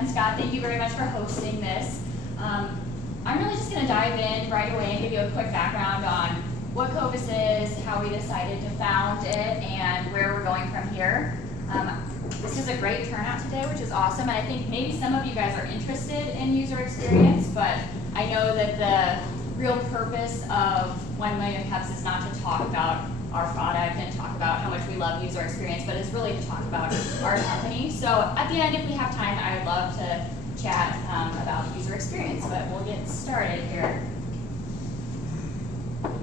and Scott, thank you very much for hosting this. I'm really just going to dive in right away and give you a quick background on what kovus is, how we decided to found it, and where we're going from here. This is a great turnout today, which is awesome, and I think maybe some of you guys are interested in user experience, but I know that the real purpose of 1 Million Cups is not to talk about our product and talk about how much we love user experience, but it's really to talk about our company. So at the end, if we have time, I would love to chat about user experience, but we'll get started here.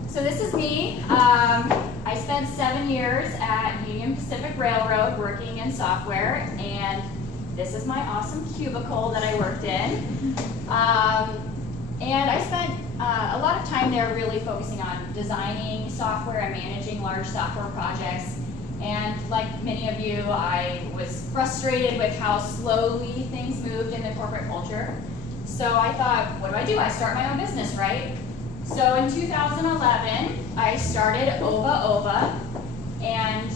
So this is me. I spent 7 years at Union Pacific Railroad working in software, and this is my awesome cubicle that I worked in. And I spent a lot of time there really focusing on designing software and managing large software projects. And like many of you, I was frustrated with how slowly things moved in the corporate culture. So I thought, what do? I start my own business, right? So in 2011, I started Ova, and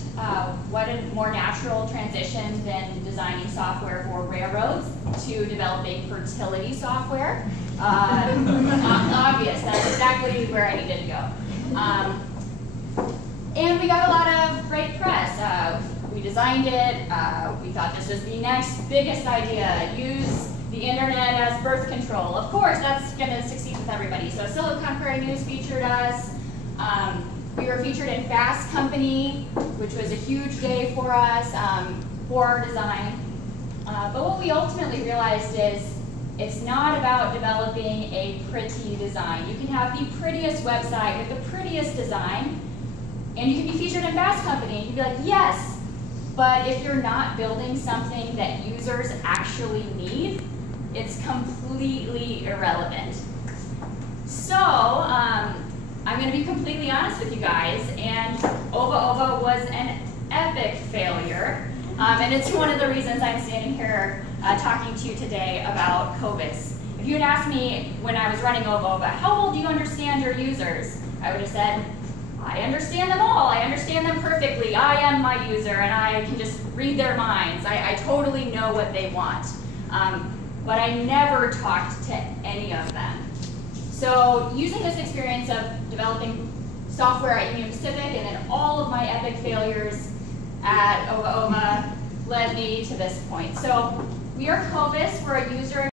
what a more natural transition than designing software for railroads to developing fertility software. Obvious, that's exactly where I needed to go. And we got a lot of great press. We designed it, we thought this was the next biggest idea, use the internet as birth control. Of course, that's gonna succeed with everybody. So Silicon Prairie News featured us. We were featured in Fast Company, which was a huge day for us, for our design. But what we ultimately realized is it's not about developing a pretty design. You can have the prettiest website with the prettiest design, and you can be featured in Fast Company, and you can be like, yes, but if you're not building something that users actually need, it's completely irrelevant. So, I'm going to be completely honest with you guys, and Ova was an epic failure, and it's one of the reasons I'm standing here talking to you today about kovus. If you had asked me when I was running Ova, how well do you understand your users? I would have said, I understand them all. I understand them perfectly. I am my user, and I can just read their minds. I totally know what they want. But I never talked to any of them. So using this experience of developing software at Union Pacific and then all of my epic failures at Ova led me to this point. So we are kovus. We're a user